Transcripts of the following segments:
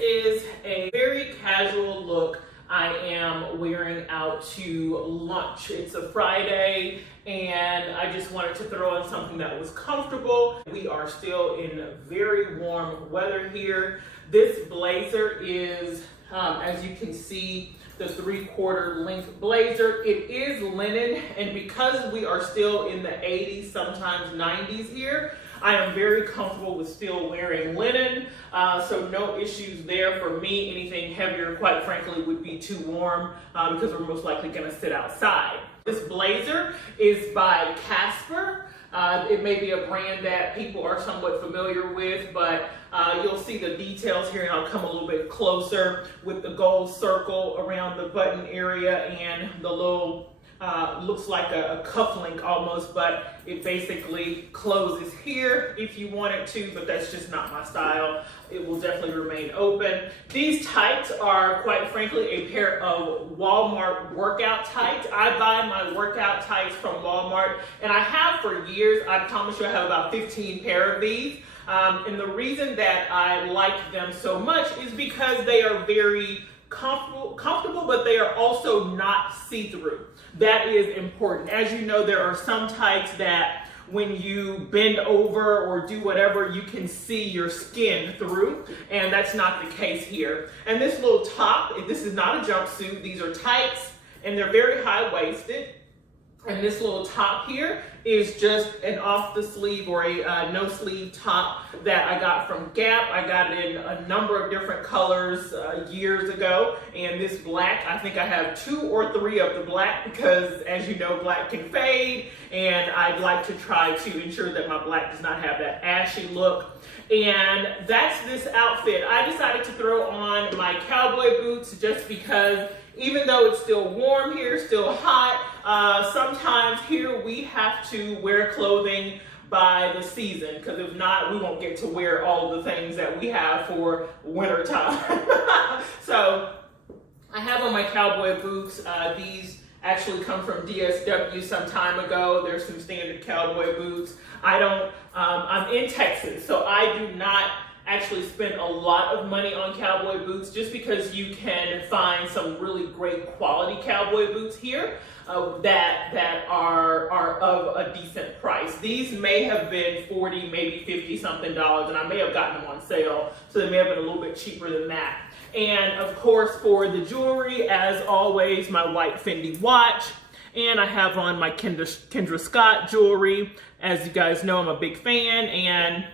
is a very casual look I am wearing out to lunch. It's a Friday and I just wanted to throw in something that was comfortable. We are still in very warm weather here. This blazer is, as you can see, the 3/4 length blazer. It is linen, and because we are still in the 80s, sometimes 90s here, I am very comfortable with still wearing linen, so no issues there for me. Anything heavier, quite frankly, would be too warm because we're most likely gonna sit outside. This blazer is by Casper. It may be a brand that people are somewhat familiar with, but you'll see the details here, and I'll come a little bit closer with the gold circle around the button area and the little, looks like a cufflink almost, but it basically closes here if you want it to, but that's just not my style. It will definitely remain open. These tights are, quite frankly, a pair of Walmart workout tights. I buy my workout tights from Walmart, and I have for years. I promise you I have about 15 pair of these. And the reason that I like them so much is because they are very comfortable, but they are also not see-through. That is important. As you know, there are some tights that when you bend over or do whatever, you can see your skin through, and that's not the case here. And this little top, this is not a jumpsuit, these are tights, and they're very high-waisted. And this little top here is just an off the sleeve or a no sleeve top that I got from Gap. I got it in a number of different colors years ago. And this black, I think I have 2 or 3 of the black because, as you know, black can fade. And I'd like to try to ensure that my black does not have that ashy look. And that's this outfit. I decided to throw on my cowboy boots just because even though it's still warm here, still hot, sometimes here we have to wear clothing by the season, because if not, we won't get to wear all the things that we have for winter time. So I have on my cowboy boots. These actually come from DSW some time ago. There's some standard cowboy boots. I'm in Texas, so I do not actually spend a lot of money on cowboy boots just because you can find some really great quality cowboy boots here that are of a decent price. These may have been 40, maybe 50 something dollars, and I may have gotten them on sale, so they may have been a little bit cheaper than that. And of course, for the jewelry, as always, my white Fendi watch, and I have on my Kendra Scott jewelry. As you guys know, I'm a big fan, and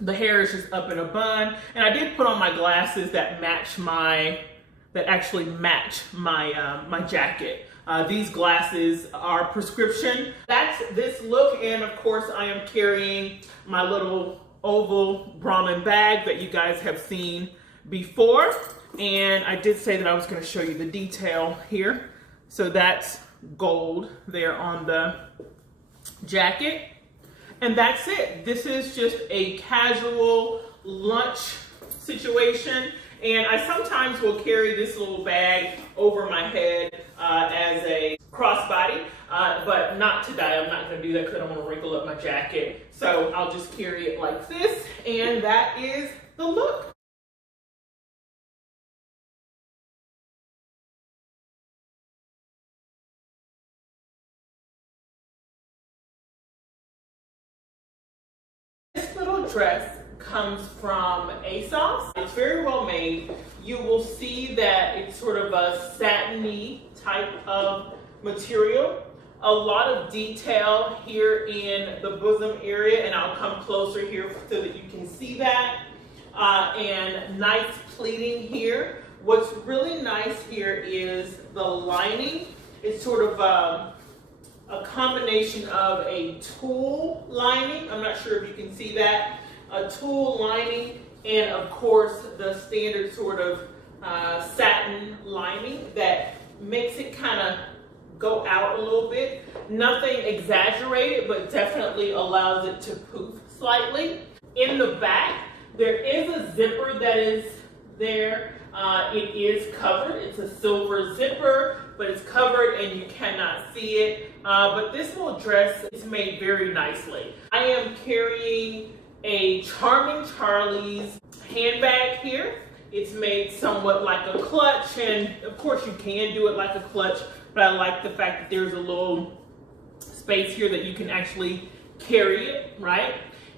the hair is just up in a bun. And I did put on my glasses that actually match my jacket. These glasses are prescription. That's this look, and of course I am carrying my little oval Brahmin bag that you guys have seen before. And I did say that I was going to show you the detail here. So that's gold there on the jacket. And that's it. This is just a casual lunch situation. And I sometimes will carry this little bag over my head as a crossbody, but not today. I'm not going to do that because I don't want to wrinkle up my jacket. So I'll just carry it like this, and that is the look. This little dress comes from ASOS. It's very well made. You will see that it's sort of a satiny type of material. A lot of detail here in the bosom area, and I'll come closer here so that you can see that. And nice pleating here. What's really nice here is the lining. It's sort of a combination of a tulle lining. I'm not sure if you can see that. A tulle lining, and of course the standard sort of satin lining that makes it kind of go out a little bit. Nothing exaggerated, but definitely allows it to poof slightly. In the back, there is a zipper that is there. It is covered. It's a silver zipper, but it's covered and you cannot see it. But this little dress is made very nicely. I am carrying a Charming Charlie's handbag here. It's made somewhat like a clutch, and of course you can do it like a clutch, but I like the fact that there's a little space here that you can actually carry it, right?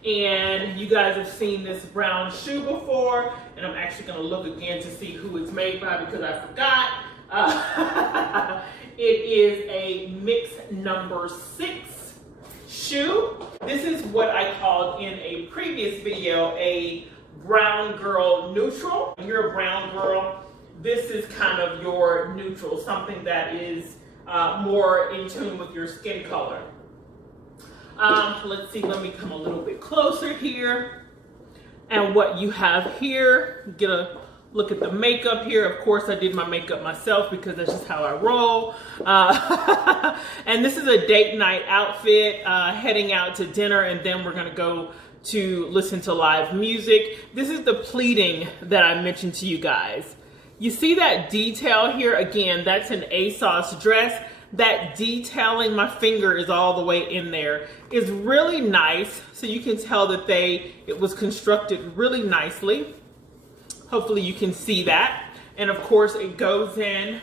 And you guys have seen this brown shoe before, and I'm actually gonna look again to see who it's made by because I forgot. It is a mix number 6 shoe. This is what I called in a previous video a brown girl neutral. When you're a brown girl, this is kind of your neutral, something that is more in tune with your skin color. Let's see, let me come a little bit closer here. And what you have here, get a look at the makeup here. Of course, I did my makeup myself because that's just how I roll. And this is a date night outfit, heading out to dinner, and then we're gonna go to listen to live music. This is the pleating that I mentioned to you guys. You see that detail here? Again, that's an ASOS dress. That detailing, my finger is all the way in there, is really nice. So you can tell that it was constructed really nicely. Hopefully you can see that. And of course it goes in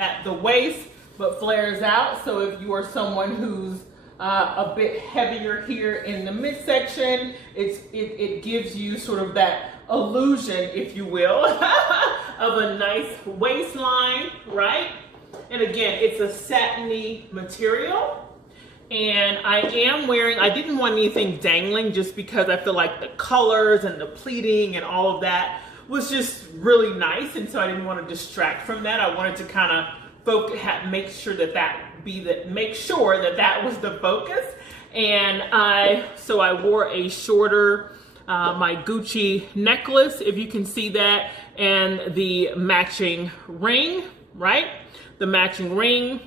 at the waist, but flares out. So if you are someone who's a bit heavier here in the midsection, it gives you sort of that illusion, if you will, of a nice waistline, right? And again, it's a satiny material. And I didn't want anything dangling just because I feel like the colors and the pleating and all of that was just really nice. And so I didn't want to distract from that. I wanted to kind of make sure that that was the focus. And so I wore a shorter, my Gucci necklace, if you can see that, and the matching ring, right? The matching ring.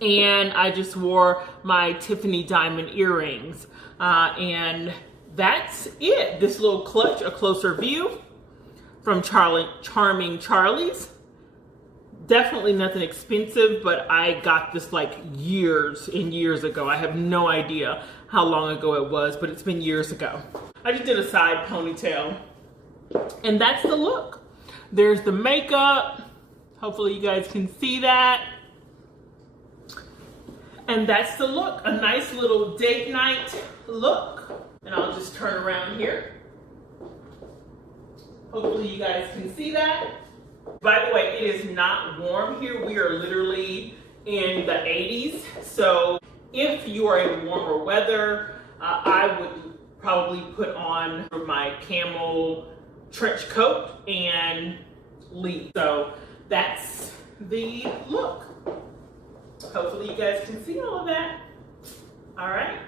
And I just wore my Tiffany diamond earrings. And that's it. This little clutch, a closer view from Charming Charlie's. Definitely nothing expensive, but I got this like years and years ago. I have no idea how long ago it was, but it's been years ago. I just did a side ponytail. And that's the look. There's the makeup. Hopefully you guys can see that. And that's the look, a nice little date night look. And I'll just turn around here. Hopefully you guys can see that. By the way, it is not warm here. We are literally in the 80s. So if you are in warmer weather, I would probably put on my camel trench coat and leave. So that's the look. Hopefully you guys can see all of that. All right.